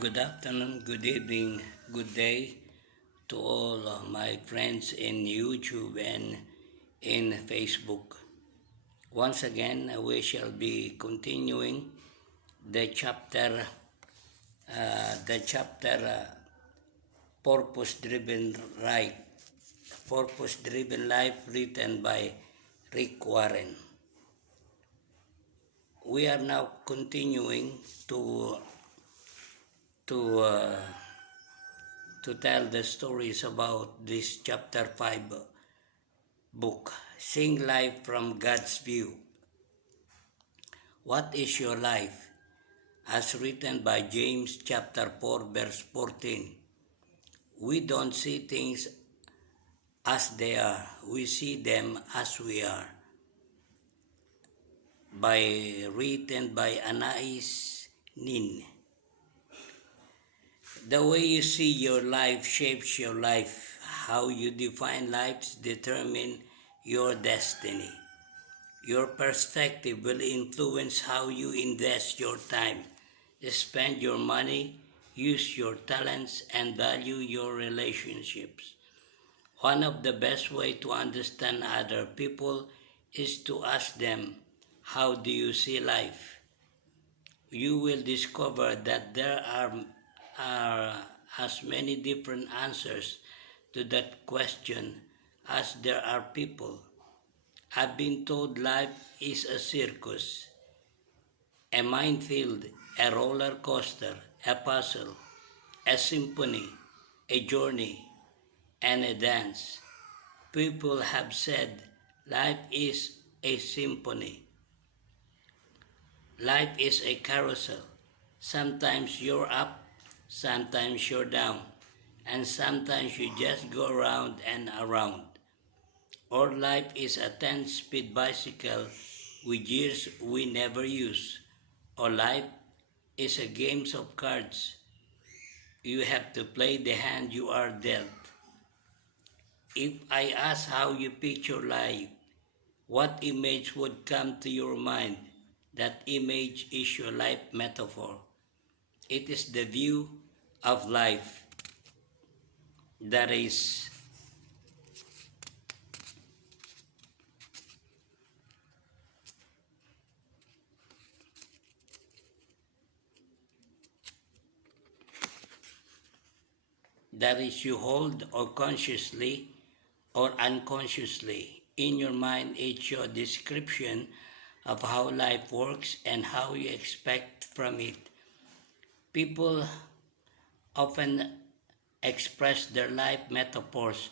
Good afternoon, good evening, good day to all my friends in YouTube and in Facebook. Once again, we shall be continuing the chapter Purpose-Driven Life, Purpose-Driven Life written by Rick Warren. We are now continuing to uh, to tell the stories about this chapter 5 book, Seeing Life from God's View. What is your life? As written by James chapter 4 verse 14. We don't see things as they are. We see them as we are. Written by Anais Nin. The way you see your life shapes your life. How you define life determines your destiny. Your perspective will influence how you invest your time, spend your money, use your talents, and value your relationships. One of the best ways to understand other people is to ask them, how do you see life? You will discover that there are as many different answers to that question as there are people. I've been told life is a circus, a minefield, a roller coaster, a puzzle, a symphony, a journey, and a dance. People have said life is a symphony. Life is a carousel. Sometimes you're up, sometimes you're down, and sometimes you just go around and around. Or life is a 10-speed bicycle with gears we never use. Or life is a game of cards. You have to play the hand you are dealt. If I ask how you picture life, what image would come to your mind? That image is your life metaphor. It is the view of life that is you hold, or consciously or unconsciously. In your mind, it's your description of how life works and how you expect from it. People often express their life metaphors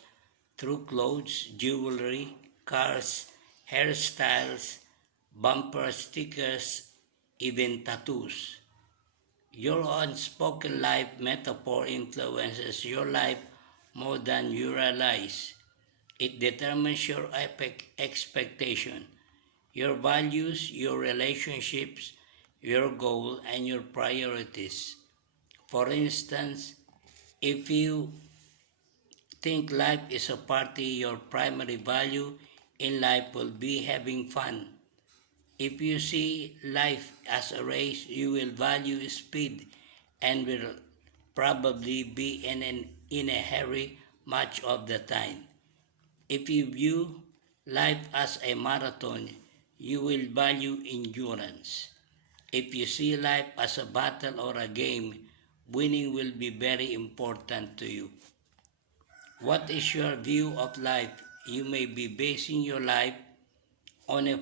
through clothes, jewelry, cars, hairstyles, bumper stickers, even tattoos. Your unspoken life metaphor influences your life more than you realize. It determines your expectation, your values, your relationships, your goal, and your priorities. For instance, if you think life is a party, your primary value in life will be having fun. If you see life as a race, you will value speed and will probably be in a hurry much of the time. If you view life as a marathon, you will value endurance. If you see life as a battle or a game, winning will be very important to you. What is your view of life? You may be basing your life on a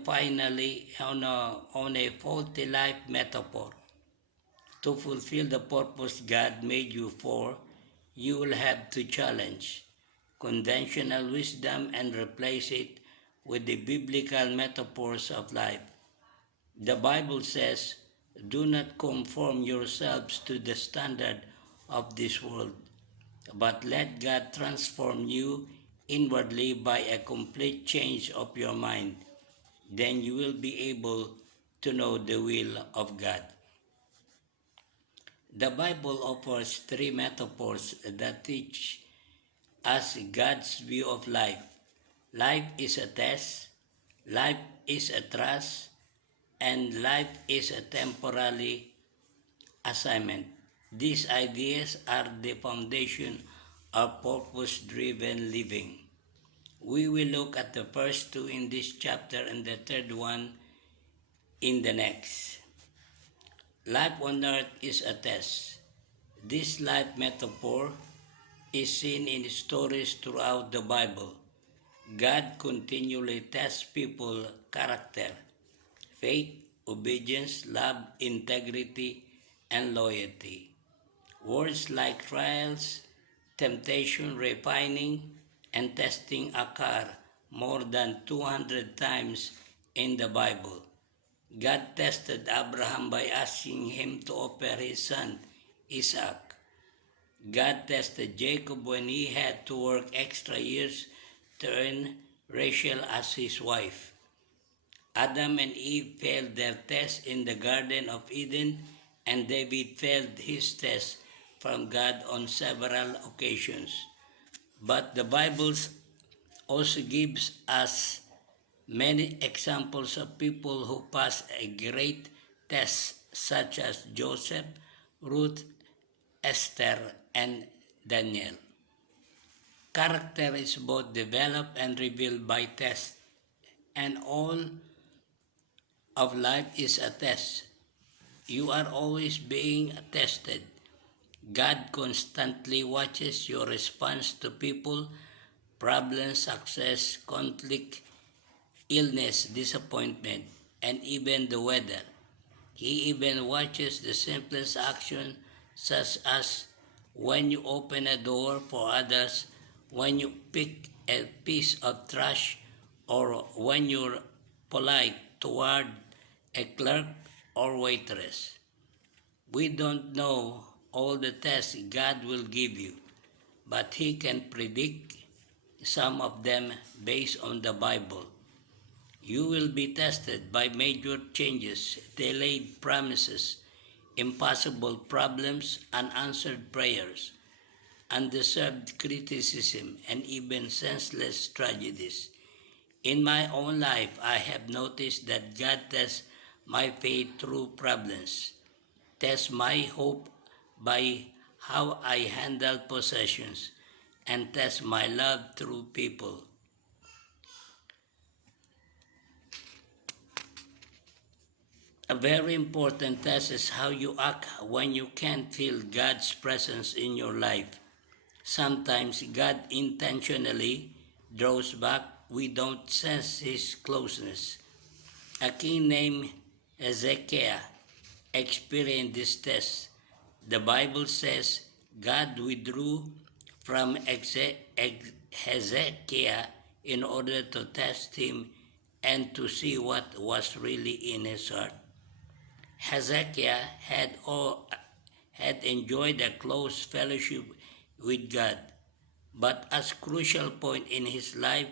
faulty life metaphor. To fulfill the purpose God made you for, you will have to challenge conventional wisdom and replace it with the biblical metaphors of life. The Bible says, "Do not conform yourselves to the standard of this world, but let God transform you inwardly by a complete change of your mind. Then you will be able to know the will of God." The Bible offers three metaphors that teach us God's view of life. Life is a test, life is a trust, and life is a temporary assignment. These ideas are the foundation of purpose-driven living. We will look at the first two in this chapter and the third one in the next. Life on earth is a test. This life metaphor is seen in stories throughout the Bible. God continually tests people's character, faith, obedience, love, integrity, and loyalty. Words like trials, temptation, refining, and testing occur more than 200 times in the Bible. God tested Abraham by asking him to offer his son Isaac. God tested Jacob when he had to work extra years to earn Rachel as his wife. Adam and Eve failed their test in the Garden of Eden, and David failed his test from God on several occasions. But the Bible also gives us many examples of people who passed a great test, such as Joseph, Ruth, Esther, and Daniel. Character is both developed and revealed by test, and all of life is a test. You are always being tested. God constantly watches your response to people, problems, success, conflict, illness, disappointment, and even the weather. He even watches the simplest action, such as when you open a door for others, when you pick a piece of trash, or when you're polite toward a clerk or waitress. We don't know all the tests God will give you, but He can predict some of them based on the Bible. You will be tested by major changes, delayed promises, impossible problems, unanswered prayers, undeserved criticism, and even senseless tragedies. In my own life, I have noticed that God tests my faith through problems, tests my hope by how I handle possessions, and tests my love through people. A very important test is how you act when you can't feel God's presence in your life. Sometimes God intentionally draws back. We don't sense His closeness. A king named Hezekiah experienced this test. The Bible says God withdrew from Hezekiah in order to test him and to see what was really in his heart. Hezekiah had enjoyed a close fellowship with God, but at a crucial point in his life,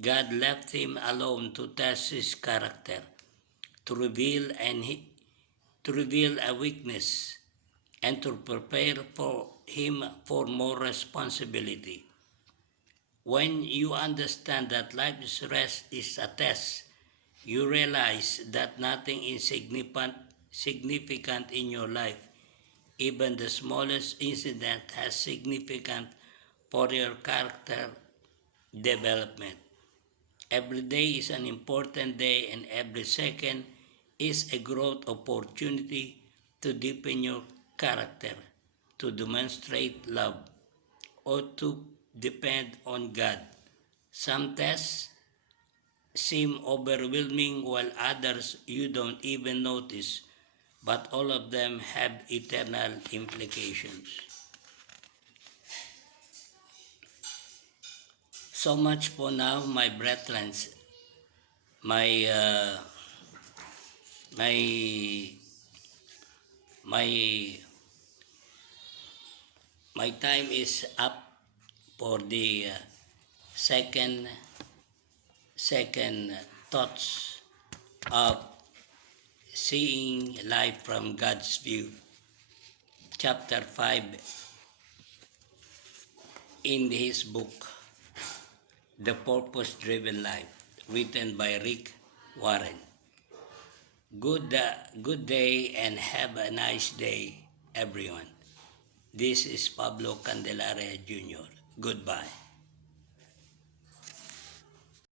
God left him alone to test his character, to reveal a weakness, and to prepare for him for more responsibility. When you understand that life's rest is a test, you realize that nothing is significant in your life. Even the smallest incident has significance for your character development. Every day is an important day, and every second is a growth opportunity to deepen your character, to demonstrate love, or to depend on God. Some tests seem overwhelming, while others you don't even notice, but all of them have eternal implications. So much for now, my brethren. My my my my time is up for the second thoughts of seeing life from God's view. Chapter 5 in his book, The Purpose-Driven Life, written by Rick Warren. Good day and have a nice day, everyone. This is Pablo Candelaria Jr. Goodbye.